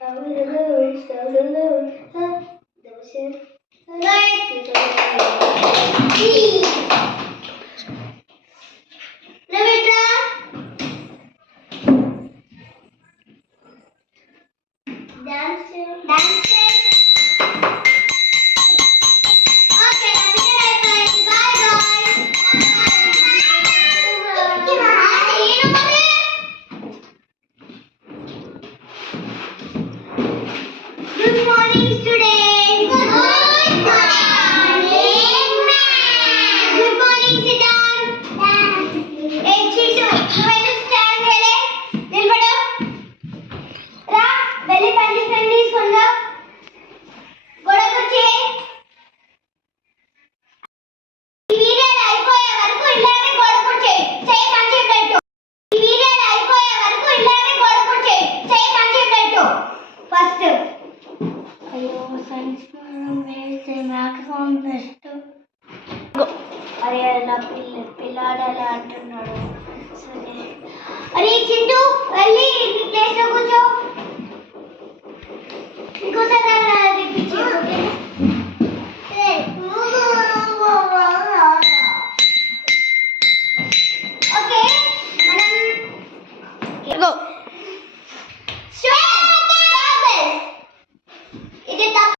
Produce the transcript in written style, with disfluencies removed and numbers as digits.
I was alone, so alone. Huh? That was it. Good morning, students. Good morning, ma'am. Good morning, sit down. Hey, Chitu, నువ్వు stand వెళ్ళే నిలబడు. రా, వెళ్ళి పనిష్మెంట్ తీసుకుందా. గొడవకొచ్చి ఈ పీరియడ్ అయిపోయే వరకు ఇలానే గొడవకొచ్చి చేయి పంచి పెట్టు. ఈ పీరియడ్ అయిపోయే వరకు ఇలానే గొడవకొచ్చి చేయి పంచి పెట్టు. ఫస్ట్ అయ్యో సైన్స్ వేస్తే మ్యాథ్స్ బెస్ట్. అరే నా పిల్లాడాలి అంటున్నాడు. సరే అరే చింటూ వెళ్ళి నీ ప్లేస్లో కూర్చో. ఇంకోసారి రిపీట్ చేయి. ఓకే మనం గో స్టార్ట్.